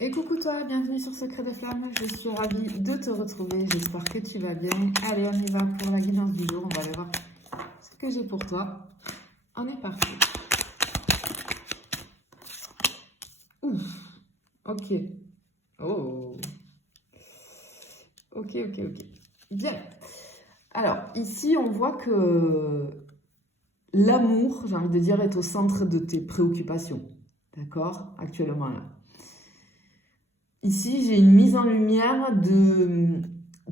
Et coucou toi, bienvenue sur Secret des Flammes, je suis ravie de te retrouver, j'espère que tu vas bien. Allez, on y va pour la guidance du jour, on va aller voir ce que j'ai pour toi. On est parti. Ouf, ok. Oh, ok. Bien. Alors, ici, on voit que l'amour, j'ai envie de dire, est au centre de tes préoccupations. D'accord? Actuellement, là. Ici, j'ai une mise en lumière de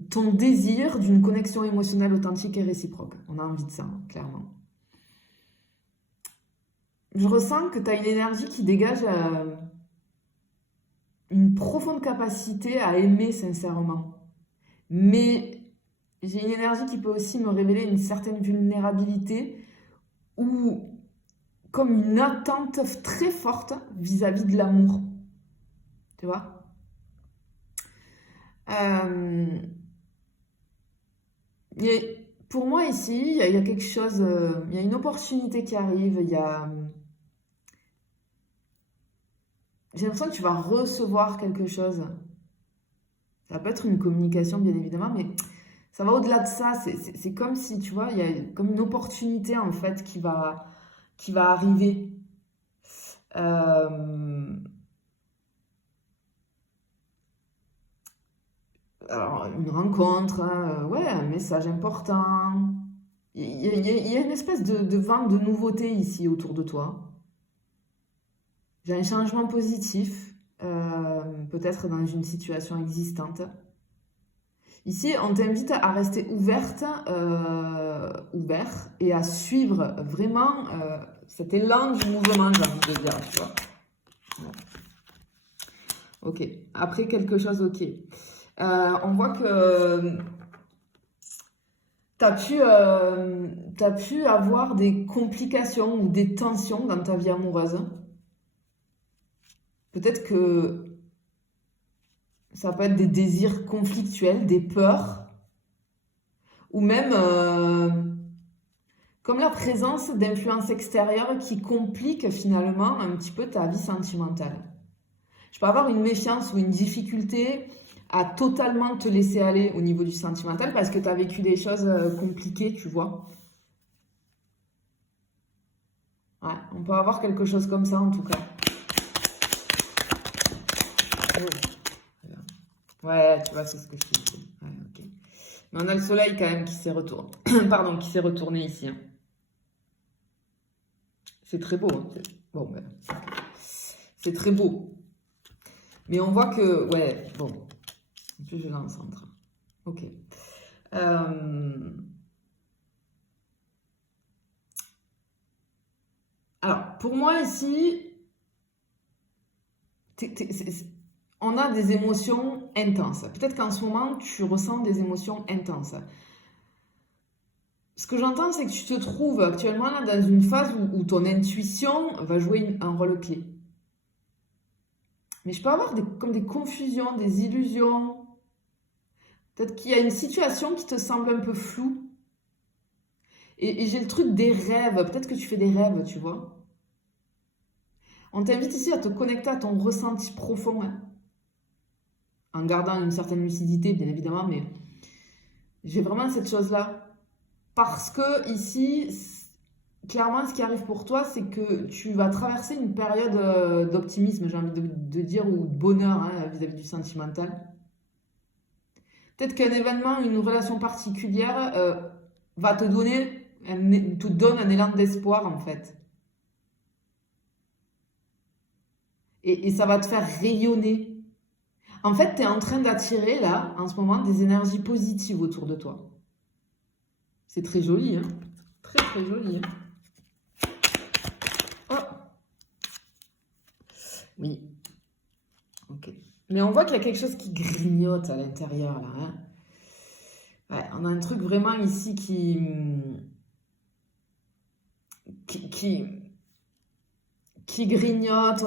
ton désir d'une connexion émotionnelle authentique et réciproque. On a envie de ça, hein, clairement. Je ressens que tu as une énergie qui dégage une profonde capacité à aimer sincèrement. Mais j'ai une énergie qui peut aussi me révéler une certaine vulnérabilité ou comme une attente très forte vis-à-vis de l'amour. Tu vois? Euh, pour moi ici, il y a quelque chose, il y a une opportunité qui arrive, j'ai l'impression que tu vas recevoir quelque chose. Ça peut être une communication, bien évidemment, mais ça va au-delà de ça. C'est comme si, tu vois, il y a comme une opportunité, en fait, qui va arriver. Euh, alors, une rencontre, hein, ouais, un message important. Il y a une espèce de vent de nouveauté ici autour de toi. J'ai un changement positif, peut-être dans une situation existante. Ici, on t'invite à rester ouvert et à suivre vraiment cet élan du mouvement, j'ai envie de dire, tu vois. Ouais. Ok. Après quelque chose, ok. On voit que t'as pu avoir des complications ou des tensions dans ta vie amoureuse. Peut-être que ça peut être des désirs conflictuels, des peurs, ou même comme la présence d'influences extérieures qui compliquent finalement un petit peu ta vie sentimentale. Je peux avoir une méfiance ou une difficulté à totalement te laisser aller au niveau du sentimental parce que tu as vécu des choses compliquées, tu vois. Ouais, on peut avoir quelque chose comme ça en tout cas. Ouais, tu vois, c'est ce que je te dis. Ouais, ok. Mais on a le soleil quand même qui s'est retourné. Pardon, qui s'est retourné ici, hein. C'est très beau, hein. Bon, ben, c'est très beau. Mais on voit que, ouais, bon. En plus, je l'ai en centre. Ok. Alors, pour moi ici, on a des émotions intenses. Peut-être qu'en ce moment, tu ressens des émotions intenses. Ce que j'entends, c'est que tu te trouves actuellement là dans une phase où ton intuition va jouer un rôle clé. Mais je peux avoir comme des confusions, des illusions. Peut-être qu'il y a une situation qui te semble un peu floue. Et j'ai le truc des rêves. Peut-être que tu fais des rêves, tu vois. On t'invite ici à te connecter à ton ressenti profond, hein, en gardant une certaine lucidité, bien évidemment, mais j'ai vraiment cette chose-là. Parce que ici, clairement, ce qui arrive pour toi, c'est que tu vas traverser une période d'optimisme, j'ai envie de dire, ou de bonheur, hein, vis-à-vis du sentimental. Peut-être qu'un événement, une relation particulière va te donner, te donne un élan d'espoir, en fait. Et ça va te faire rayonner. En fait, tu es en train d'attirer, là, en ce moment, des énergies positives autour de toi. C'est très joli, hein? Très, très joli, hein? Oh, oui, ok. Mais on voit qu'il y a quelque chose qui grignote à l'intérieur, là, hein? Ouais, on a un truc vraiment ici qui, qui, qui grignote.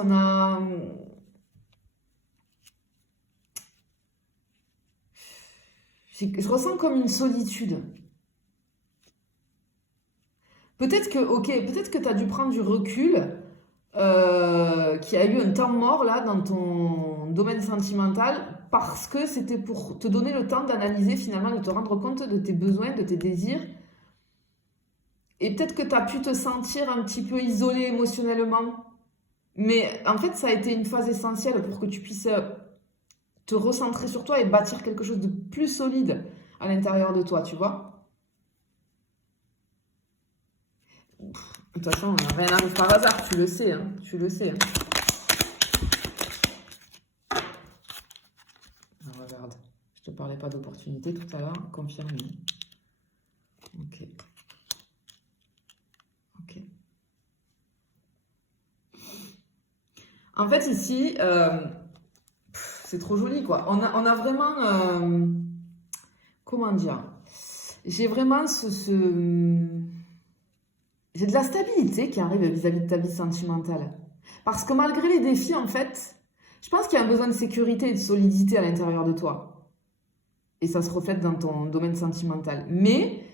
Je ressens comme une solitude. Peut-être que tu as dû prendre du recul qu'il y a eu un temps mort là dans ton domaine sentimental parce que c'était pour te donner le temps d'analyser finalement, de te rendre compte de tes besoins, de tes désirs. Et peut-être que tu as pu te sentir un petit peu isolé émotionnellement. Mais en fait, ça a été une phase essentielle pour que tu puisses te recentrer sur toi et bâtir quelque chose de plus solide à l'intérieur de toi, tu vois. De toute façon, rien n'arrive par hasard, tu le sais, hein, tu le sais. Hein. Alors, regarde, je te parlais pas d'opportunité tout à l'heure, confirmé. Ok. Ok. En fait, ici, c'est trop joli, quoi. On a vraiment... comment dire? J'ai vraiment j'ai de la stabilité qui arrive vis-à-vis de ta vie sentimentale. Parce que malgré les défis, en fait, je pense qu'il y a un besoin de sécurité et de solidité à l'intérieur de toi. Et ça se reflète dans ton domaine sentimental. Mais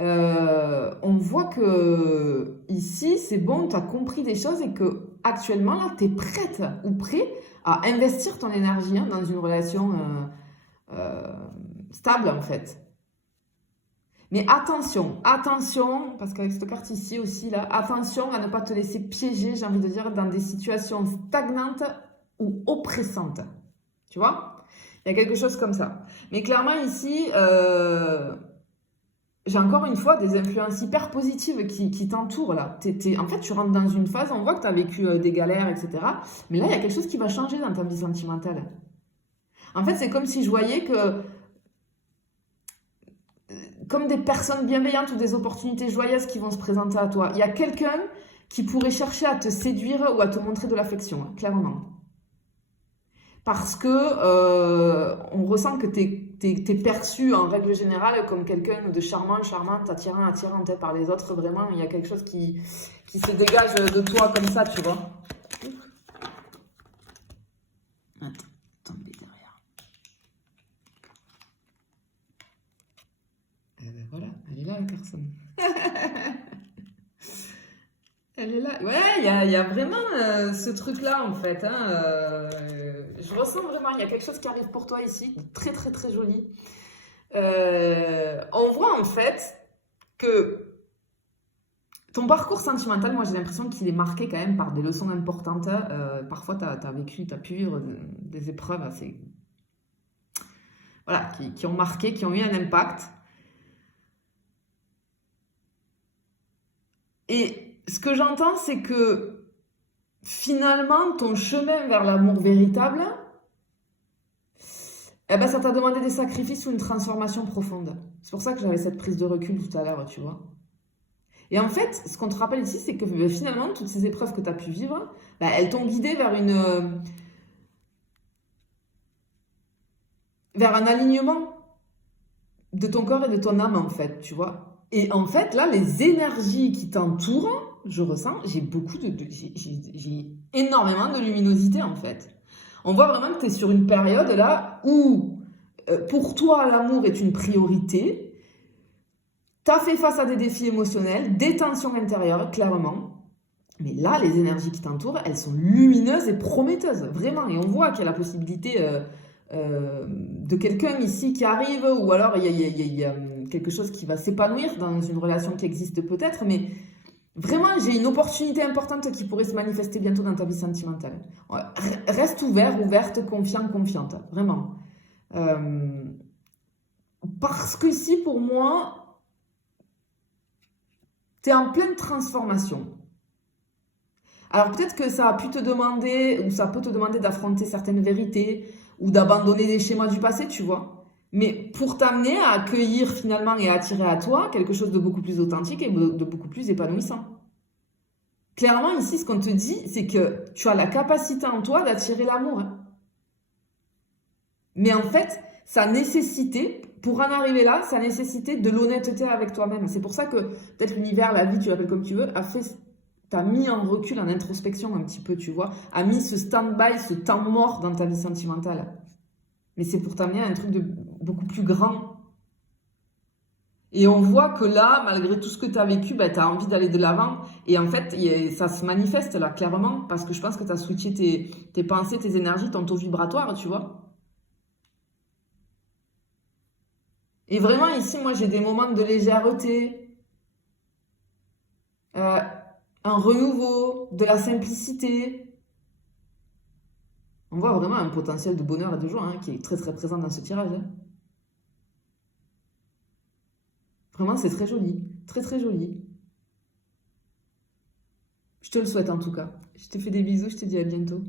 on voit que ici, c'est bon, tu as compris des choses et que actuellement, là, tu es prête ou prêt à investir ton énergie dans une relation stable, en fait. Mais attention, attention, parce qu'avec cette carte ici aussi, là, attention à ne pas te laisser piéger, j'ai envie de dire, dans des situations stagnantes ou oppressantes. Tu vois? Il y a quelque chose comme ça. Mais clairement, ici, j'ai encore une fois des influences hyper positives qui t'entourent, là. En fait, tu rentres dans une phase, on voit que tu as vécu des galères, etc. Mais là, il y a quelque chose qui va changer dans ta vie sentimentale. En fait, c'est comme si je voyais que comme des personnes bienveillantes ou des opportunités joyeuses qui vont se présenter à toi. Il y a quelqu'un qui pourrait chercher à te séduire ou à te montrer de l'affection, hein, clairement. Parce que on ressent que t'es perçu en règle générale comme quelqu'un de charmant, charmante, attirant, attirante par les autres. Vraiment, il y a quelque chose qui se dégage de toi comme ça, tu vois. Attends, tomber derrière. Eh ben voilà, elle est là la personne. Elle est là. Ouais, il y a vraiment ce truc-là en fait. Hein, je ressens vraiment, il y a quelque chose qui arrive pour toi ici, très très très joli. On voit en fait que ton parcours sentimental, moi j'ai l'impression qu'il est marqué quand même par des leçons importantes. Parfois tu as vécu, tu as pu vivre des épreuves assez... Voilà, qui ont marqué, qui ont eu un impact. Et ce que j'entends, c'est que finalement, ton chemin vers l'amour véritable, eh ben, ça t'a demandé des sacrifices ou une transformation profonde. C'est pour ça que j'avais cette prise de recul tout à l'heure, tu vois. Et en fait, ce qu'on te rappelle ici, c'est que finalement, toutes ces épreuves que tu as pu vivre, bah, elles t'ont guidé vers un alignement de ton corps et de ton âme, en fait, tu vois. Et en fait, là, les énergies qui t'entourent, je ressens, j'ai énormément de luminosité, en fait. On voit vraiment que tu es sur une période, là, où pour toi, l'amour est une priorité. Tu as fait face à des défis émotionnels, des tensions intérieures, clairement. Mais là, les énergies qui t'entourent, elles sont lumineuses et prometteuses, vraiment. Et on voit qu'il y a la possibilité de quelqu'un ici qui arrive, ou alors il y a quelque chose qui va s'épanouir dans une relation qui existe peut-être, mais vraiment, j'ai une opportunité importante qui pourrait se manifester bientôt dans ta vie sentimentale. Ouais, reste ouvert, ouverte, confiant, confiante, vraiment. Parce que si pour moi, tu es en pleine transformation. Alors peut-être que ça a pu te demander, ou ça peut te demander d'affronter certaines vérités, ou d'abandonner des schémas du passé, tu vois. Mais pour t'amener à accueillir finalement et à attirer à toi quelque chose de beaucoup plus authentique et de beaucoup plus épanouissant. Clairement, ici, ce qu'on te dit, c'est que tu as la capacité en toi d'attirer l'amour. Hein. Mais en fait, ça nécessitait, pour en arriver là, ça nécessitait de l'honnêteté avec toi-même. C'est pour ça que peut-être l'univers, la vie, tu l'appelles comme tu veux, t'a mis en recul, en introspection un petit peu, tu vois, a mis ce stand-by, ce temps mort dans ta vie sentimentale. Mais c'est pour t'amener à un truc de beaucoup plus grand. Et on voit que là, malgré tout ce que tu as vécu, ben, tu as envie d'aller de l'avant. Et en fait, ça se manifeste là, clairement, parce que je pense que tu as switché tes pensées, tes énergies, ton taux vibratoire, tu vois. Et vraiment, ici, moi, j'ai des moments de légèreté, euh, un renouveau, de la simplicité. On voit vraiment un potentiel de bonheur et de joie hein, qui est très très présent dans ce tirage. Hein. Vraiment, c'est très joli. Très très joli. Je te le souhaite en tout cas. Je te fais des bisous, je te dis à bientôt.